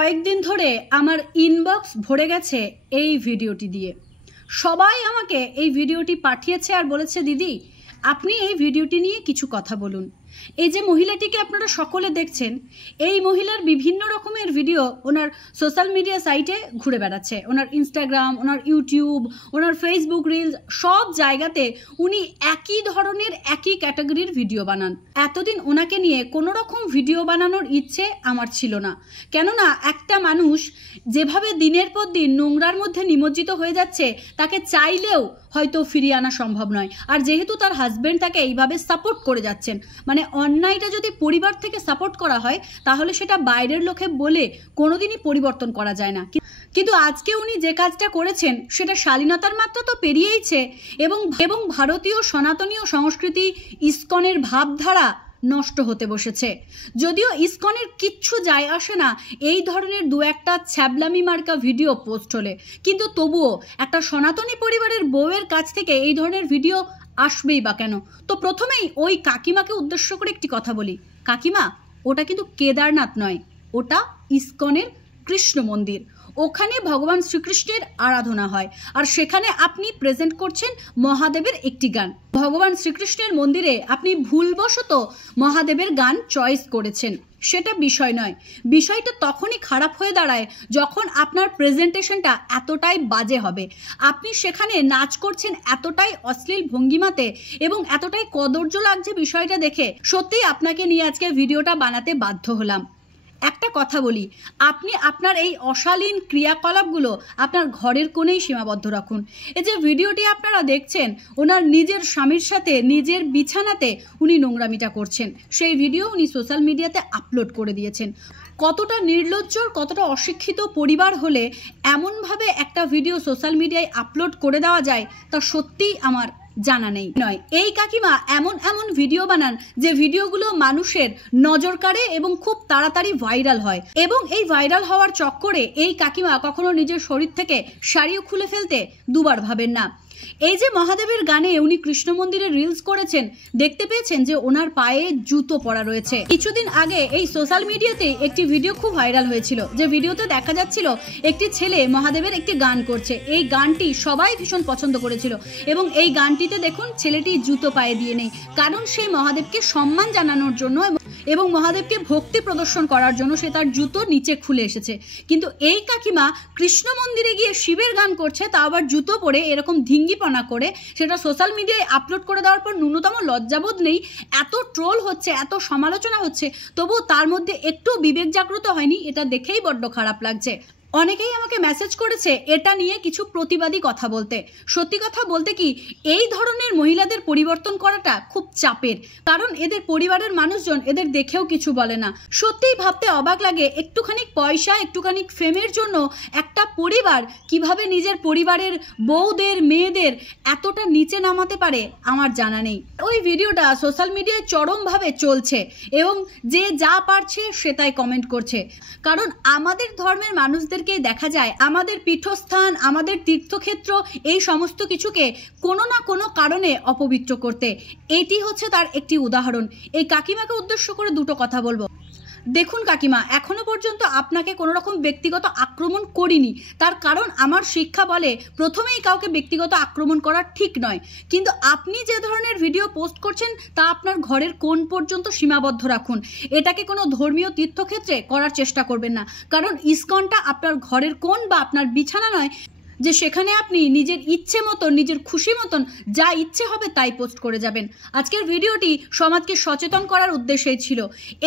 কয়েকদিন ধরে আমার ইনবক্স ভরে গেছে এই ভিডিওটি দিয়ে। সবাই আমাকে এই ভিডিওটি পাঠিয়েছে আর বলেছে, দিদি আপনি এই ভিডিওটি নিয়ে কিছু কথা বলুন। এই যে মহিলাটিকে আপনারা সকলে দেখছেন, এই মহিলার বিভিন্ন রকমের ভিডিও ওনার সোশ্যাল মিডিয়া সাইটে ঘুরে বেড়াচ্ছে। ওনার ইনস্টাগ্রাম, ওনার ইউটিউব, ওনার ফেসবুক রিলস, সব জায়গাতে উনি একই ধরনের একই ক্যাটাগরির ভিডিও বানান। এতদিন ওনাকে নিয়ে কোনো রকম ভিডিও বানানোর ইচ্ছে আমার ছিল না, কেননা একটা মানুষ যেভাবে দিনের পর দিন নোংরার মধ্যে নিমজ্জিত হয়ে যাচ্ছে, তাকে চাইলেও হয়তো ফিরিয়ে আনা সম্ভব নয়। আর যেহেতু তার হাজবেন্ড তাকে এইভাবে সাপোর্ট করে যাচ্ছেন, মানে অন্যায়টা যদি পরিবার থেকে সাপোর্ট করা হয় তাহলে সেটা বাইরের লোকে বলে কোনোদিনই পরিবর্তন করা যায় না। কিন্তু আজকে উনি যে কাজটা করেছেন সেটা শালীনতার মাত্রা তো পেরিয়েইছে এবং ভারতীয় সনাতনীয় সংস্কৃতি ইসকনের ভাবধারা নষ্ট হতে বসেছে। যদিও ইসকনের কিচ্ছু যায় আসে না এই ধরনের দু একটা ছ্যাবলামি মার্কা ভিডিও পোস্ট হলে, কিন্তু তবুও একটা সনাতনী পরিবারের বউয়ের কাছ থেকে এই ধরনের ভিডিও আসবেই বা কেন? তো প্রথমেই ওই কাকিমাকে উদ্দেশ্য করে একটি কথা বলি। কাকিমা, ওটা কিন্তু কেদারনাথ নয়, ওটা ইসকনের কৃষ্ণ মন্দির। ওখানে ভগবান শ্রীকৃষ্ণের আরাধনা হয়, আর সেখানে আপনি প্রেজেন্ট করছেন মহাদেবের একটি গান। ভগবান শ্রীকৃষ্ণের মন্দিরে আপনি ভুলবশত মহাদেবের গান চয়েস করেছেন, সেটা বিষয় নয়। বিষয়টা তখনই খারাপ হয়ে দাঁড়ায় যখন আপনার প্রেজেন্টেশনটা এতটাই বাজে হবে। আপনি সেখানে নাচ করছেন এতটাই অশ্লীল ভঙ্গিমাতে এবং এতটাই কদর্য লাগছে বিষয়টা দেখে, সত্যিই আপনাকে নিয়ে আজকে ভিডিওটা বানাতে বাধ্য হলাম। একটা কথা বলি, আপনি আপনার এই অশালীন ক্রিয়াকলাপগুলো আপনার ঘরের কোণেই সীমাবদ্ধ রাখুন। এই যে ভিডিওটি আপনারা দেখছেন, ওনার নিজের স্বামীর সাথে নিজের বিছানাতে উনি নোংরামিটা করছেন, সেই ভিডিও উনি সোশ্যাল মিডিয়াতে আপলোড করে দিয়েছেন। কতটা নির্লজ্জ, কতটা অশিক্ষিত পরিবার হলে এমনভাবে একটা ভিডিও সোশ্যাল মিডিয়ায় আপলোড করে দেওয়া যায় তা সত্যিই আমার জানা নেই। এই কাকিমা এমন এমন ভিডিও বানান যে ভিডিওগুলো মানুষের নজর কাড়ে এবং খুব তাড়াতাড়ি ভাইরাল হয়, এবং এই ভাইরাল হওয়ার চক্করে এই কাকিমা কখনো নিজের শরীর থেকে শাড়িও খুলে ফেলতে দুবার ভাবেন না। এই যে মহাদেবের গানে উনি কৃষ্ণ মন্দিরে রিলস করেছেন, দেখতে পেয়েছেন যে ওনার পায়ে জুতো পরা রয়েছে। কিছুদিন আগে এই সোশ্যাল মিডিয়াতে একটি ভিডিও খুব ভাইরাল হয়েছিল, যে ভিডিওতে দেখা যাচ্ছিল একটি ছেলে মহাদেবের একটি গান করছে। এই গানটি সবাই ভীষণ পছন্দ করেছিল এবং এই গানটিতে দেখুন ছেলেটি জুতো পায়ে দিয়ে নেই, কারণ সে মহাদেবকে সম্মান জানানোর জন্য এবং মহাদেবকে ভক্তি প্রদর্শন করার জন্য সে তার জুতো নিচে খুলে এসেছে। কিন্তু এই কাকিমা কৃষ্ণ মন্দিরে গিয়ে শিবের গান করছে, তা আবার জুতো পরে এরকম ধিঙ্গিপনা করে সেটা সোশ্যাল মিডিয়ায় আপলোড করে দেওয়ার পর ন্যূনতম লজ্জাবোধ নেই। এত ট্রোল হচ্ছে, এত সমালোচনা হচ্ছে, তবুও তার মধ্যে একটু বিবেক জাগ্রত হয়নি। এটা দেখেই বড্ড খারাপ লাগছে। অনেকেই আমাকে মেসেজ করেছে এটা নিয়ে কিছু প্রতিবাদী কথা বলতে। সত্যি কথা বলতে কি, এই ধরনের মহিলাদের পরিবর্তন করাটা খুব চাপের, কারণ এদের পরিবারের মানুষজন এদের দেখেও কিছু বলে না। সত্যিই ভাবতে অবাক লাগে, একটুখানি পয়সা, একটুখানি ফেমের জন্য একটা পরিবার কিভাবে নিজের পরিবারের বউদের, মেয়েদের এতটা নিচে নামাতে পারে আমার জানা নেই। ওই ভিডিওটা সোশ্যাল মিডিয়ায় চরমভাবে চলছে এবং যে যা পারছে সে তাই কমেন্ট করছে, কারণ আমাদের ধর্মের মানুষদের দেখা যায় আমাদের পীঠস্থান, আমাদের তীর্থক্ষেত্র, এই সমস্ত কিছুকে কোনো না কোনো কারণে অপবিত্র করতে। এটি হচ্ছে তার একটি উদাহরণ। এই কাকিমাকে উদ্দেশ্য করে দুটো কথা বলবো। দেখুন কাকিমা, এখনো পর্যন্ত আপনাকে কোনো রকম ব্যক্তিগত আক্রমণ করিনি, তার কারণ আমার শিক্ষা বলে প্রথমেই কাউকে ব্যক্তিগত আক্রমণ করা ঠিক নয়। কিন্তু আপনি যে ধরনের ভিডিও পোস্ট করছেন তা আপনার ঘরের কোণ পর্যন্ত সীমাবদ্ধ রাখুন। এটাকে কোনো ধর্মীয় তীর্থক্ষেত্রে করার চেষ্টা করবেন না, কারণ ইসকনটা আপনার ঘরের কোণ বা আপনার বিছানা নয় যে সেখানে আপনি নিজের ইচ্ছে মতন, নিজের খুশি মতন যা ইচ্ছে হবে তাই পোস্ট করে যাবেন। আজকের ভিডিওটি সমাজকে সচেতন করার উদ্দেশ্যেই ছিল।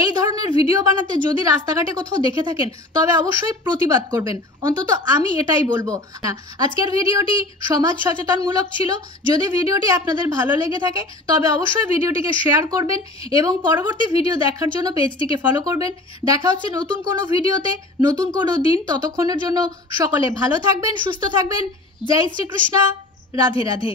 এই ধরনের ভিডিও বানাতে যদি রাস্তাঘাটে কোথাও দেখে থাকেন তবে অবশ্যই প্রতিবাদ করবেন, অন্তত আমি এটাই বলবো। আজকের ভিডিওটি সমাজ সচেতনমূলক ছিল। যদি ভিডিওটি আপনাদের ভালো লেগে থাকে তবে অবশ্যই ভিডিওটিকে শেয়ার করবেন এবং পরবর্তী ভিডিও দেখার জন্য পেজটিকে ফলো করবেন। দেখা হচ্ছে নতুন কোনো ভিডিওতে, নতুন কোনো দিন। ততক্ষণের জন্য সকলে ভালো থাকবেন, সুস্থ থাকবেন। জয় শ্রীকৃষ্ণ, রাধে রাধে।